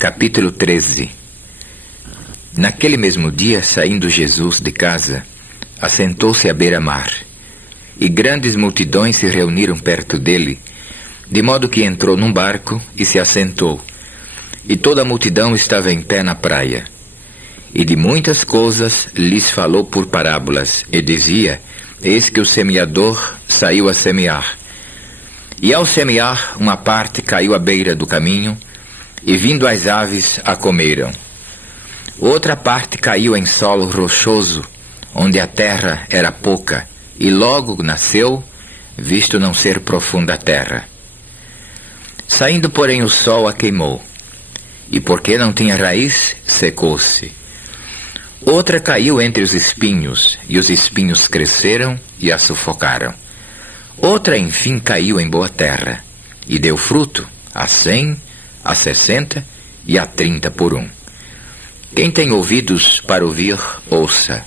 Capítulo 13. Naquele mesmo dia, saindo Jesus de casa, assentou-se à beira-mar, e grandes multidões se reuniram perto dele, de modo que entrou num barco e se assentou, e toda a multidão estava em pé na praia. E de muitas coisas lhes falou por parábolas, e dizia: Eis que o semeador saiu a semear. E ao semear, uma parte caiu à beira do caminho, e vindo as aves a comeram. Outra parte caiu em solo rochoso, onde a terra era pouca, e logo nasceu, visto não ser profunda a terra. Saindo, porém, o sol a queimou, e porque não tinha raiz, secou-se. Outra caiu entre os espinhos, e os espinhos cresceram e a sufocaram. Outra, enfim, caiu em boa terra, e deu fruto, a 100, a 60 e a 30 por um. Quem tem ouvidos para ouvir, ouça.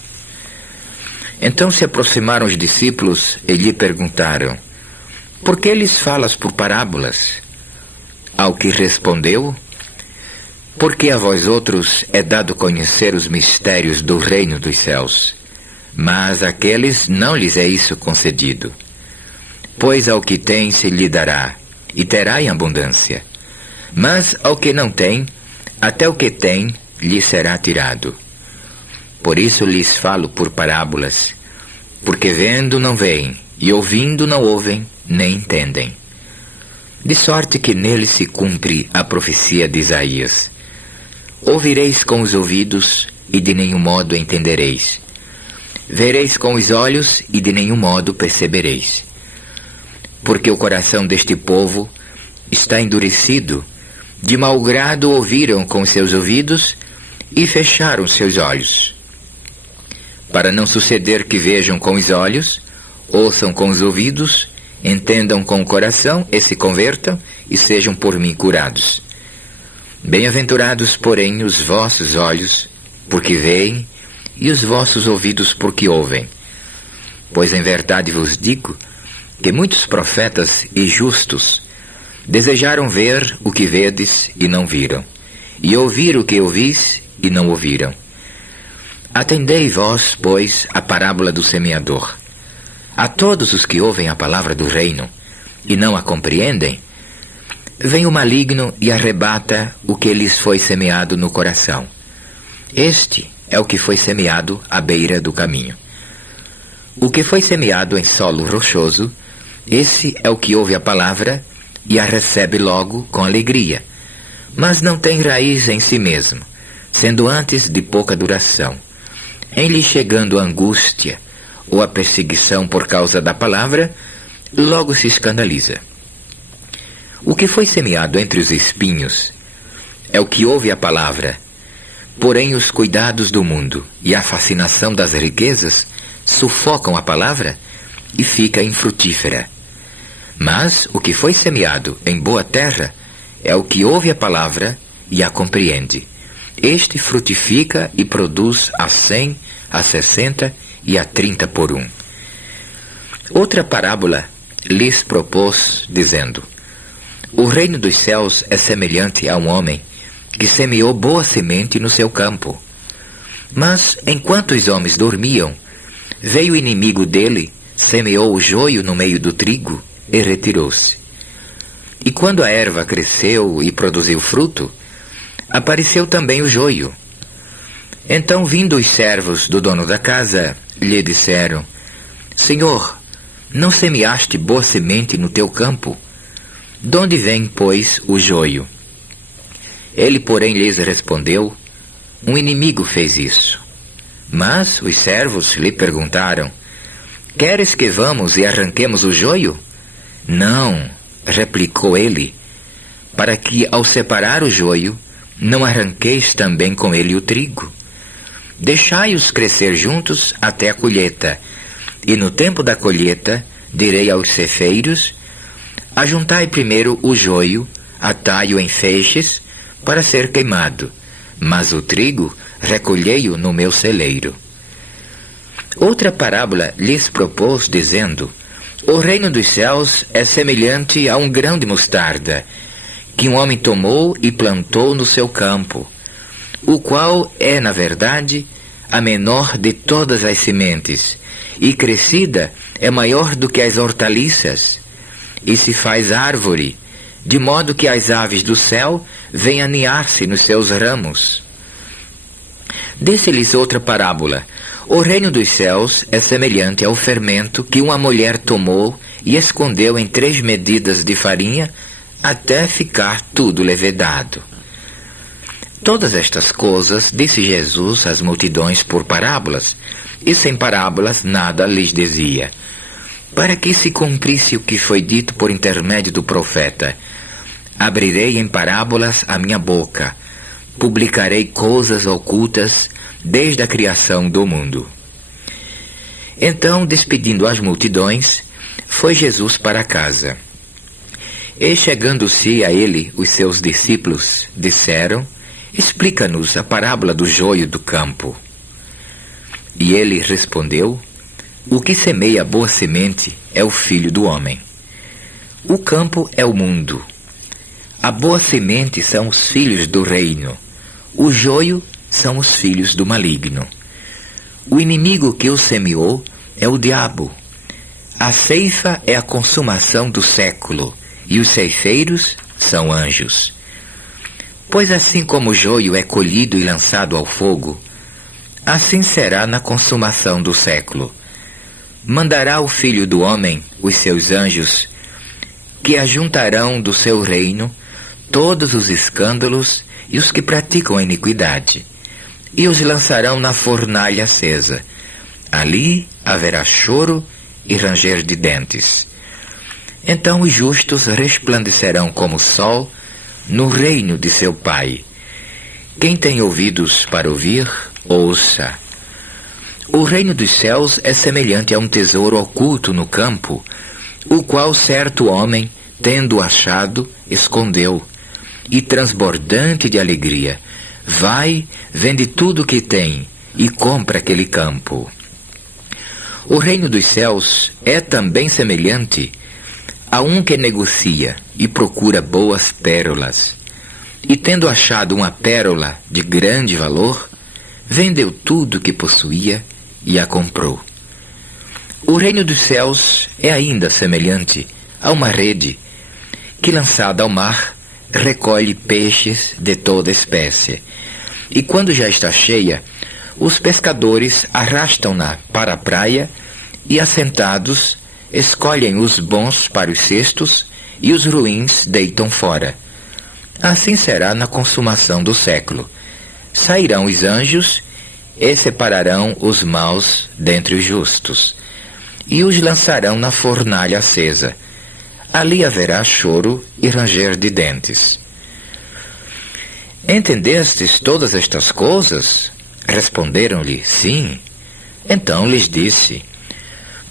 Então se aproximaram os discípulos e lhe perguntaram: Por que lhes falas por parábolas? Ao que respondeu: Porque a vós outros é dado conhecer os mistérios do reino dos céus, mas àqueles não lhes é isso concedido. Pois ao que tem se lhe dará, e terá em abundância. Mas ao que não tem, até o que tem lhe será tirado. Por isso lhes falo por parábolas, porque vendo não veem, e ouvindo não ouvem, nem entendem. De sorte que nele se cumpre a profecia de Isaías: Ouvireis com os ouvidos, e de nenhum modo entendereis. Vereis com os olhos, e de nenhum modo percebereis. Porque o coração deste povo está endurecido, de mau grado ouviram com seus ouvidos e fecharam seus olhos, para não suceder que vejam com os olhos, ouçam com os ouvidos, entendam com o coração e se convertam e sejam por mim curados. Bem-aventurados, porém, os vossos olhos, porque veem, e os vossos ouvidos, porque ouvem. Pois em verdade vos digo que muitos profetas e justos desejaram ver o que vedes e não viram, e ouvir o que ouvis e não ouviram. Atendei vós, pois, a parábola do semeador. A todos os que ouvem a palavra do reino e não a compreendem, vem o maligno e arrebata o que lhes foi semeado no coração. Este é o que foi semeado à beira do caminho. O que foi semeado em solo rochoso, esse é o que ouve a palavra e a recebe logo com alegria, mas não tem raiz em si mesmo, sendo antes de pouca duração. Em lhe chegando a angústia ou a perseguição por causa da palavra, logo se escandaliza. O que foi semeado entre os espinhos é o que ouve a palavra, porém os cuidados do mundo e a fascinação das riquezas sufocam a palavra e fica infrutífera. Mas o que foi semeado em boa terra é o que ouve a palavra e a compreende. Este frutifica e produz a 100, a 60 e a 30 por um. Outra parábola lhes propôs, dizendo: O reino dos céus é semelhante a um homem que semeou boa semente no seu campo. Mas, enquanto os homens dormiam, veio o inimigo dele, semeou o joio no meio do trigo e retirou-se. E quando a erva cresceu e produziu fruto, apareceu também o joio. Então, vindo os servos do dono da casa, lhe disseram: Senhor, não semeaste boa semente no teu campo? De onde vem, pois, o joio? Ele, porém, lhes respondeu: Um inimigo fez isso. Mas os servos lhe perguntaram: Queres que vamos e arranquemos o joio? Não, replicou ele, para que, ao separar o joio, não arranqueis também com ele o trigo. Deixai-os crescer juntos até a colheita, e no tempo da colheita direi aos cefeiros: Ajuntai primeiro o joio, atai-o em feixes, para ser queimado, mas o trigo recolhei-o no meu celeiro. Outra parábola lhes propôs, dizendo: O reino dos céus é semelhante a um grão de mostarda, que um homem tomou e plantou no seu campo, o qual é, na verdade, a menor de todas as sementes, e crescida é maior do que as hortaliças, e se faz árvore, de modo que as aves do céu vêm aninhar-se nos seus ramos. Disse-lhes outra parábola: o reino dos céus é semelhante ao fermento que uma mulher tomou e escondeu em 3 medidas de farinha, até ficar tudo levedado. Todas estas coisas disse Jesus às multidões por parábolas, e sem parábolas nada lhes dizia, para que se cumprisse o que foi dito por intermédio do profeta: abrirei em parábolas a minha boca, publicarei coisas ocultas desde a criação do mundo. Então, despedindo as multidões, foi Jesus para casa. E chegando-se a ele, os seus discípulos disseram: explica-nos a parábola do joio do campo. E ele respondeu: o que semeia a boa semente é o Filho do Homem. O campo é o mundo. A boa semente são os filhos do reino. O joio são os filhos do maligno. O inimigo que o semeou é o diabo. A ceifa é a consumação do século, e os ceifeiros são anjos. Pois assim como o joio é colhido e lançado ao fogo, assim será na consumação do século. Mandará o Filho do Homem os seus anjos, que ajuntarão do seu reino todos os escândalos e os que praticam a iniquidade, e os lançarão na fornalha acesa. Ali haverá choro e ranger de dentes. Então os justos resplandecerão como o sol no reino de seu Pai. Quem tem ouvidos para ouvir, ouça. O reino dos céus é semelhante a um tesouro oculto no campo, o qual certo homem, tendo achado, escondeu, e transbordante de alegria, vai, vende tudo o que tem e compra aquele campo. O reino dos céus é também semelhante a um que negocia e procura boas pérolas, e tendo achado uma pérola de grande valor, vendeu tudo o que possuía e a comprou. O reino dos céus é ainda semelhante a uma rede que, lançada ao mar, recolhe peixes de toda espécie, e quando já está cheia, os pescadores arrastam-na para a praia e, assentados, escolhem os bons para os cestos e os ruins deitam fora. Assim será na consumação do século. Sairão os anjos e separarão os maus dentre os justos, e os lançarão na fornalha acesa. Ali haverá choro e ranger de dentes. Entendestes todas estas coisas? Responderam-lhe: sim. Então lhes disse: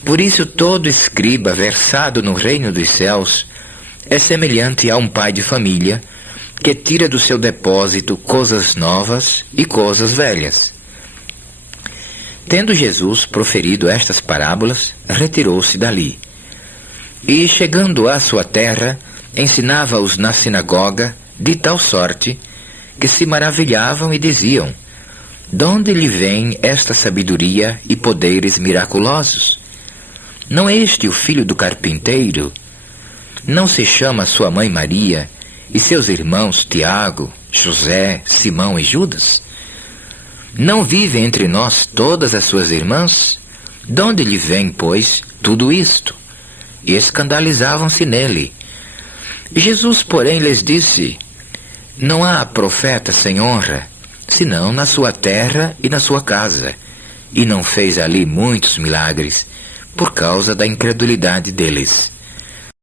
por isso todo escriba versado no reino dos céus é semelhante a um pai de família que tira do seu depósito coisas novas e coisas velhas. Tendo Jesus proferido estas parábolas, retirou-se dali. E, chegando à sua terra, ensinava-os na sinagoga, de tal sorte que se maravilhavam e diziam: de onde lhe vem esta sabedoria e poderes miraculosos? Não é este o filho do carpinteiro? Não se chama sua mãe Maria e seus irmãos Tiago, José, Simão e Judas? Não vivem entre nós todas as suas irmãs? De onde lhe vem, pois, tudo isto? E escandalizavam-se nele. Jesus, porém, lhes disse: não há profeta sem honra, senão na sua terra e na sua casa. E não fez ali muitos milagres, por causa da incredulidade deles.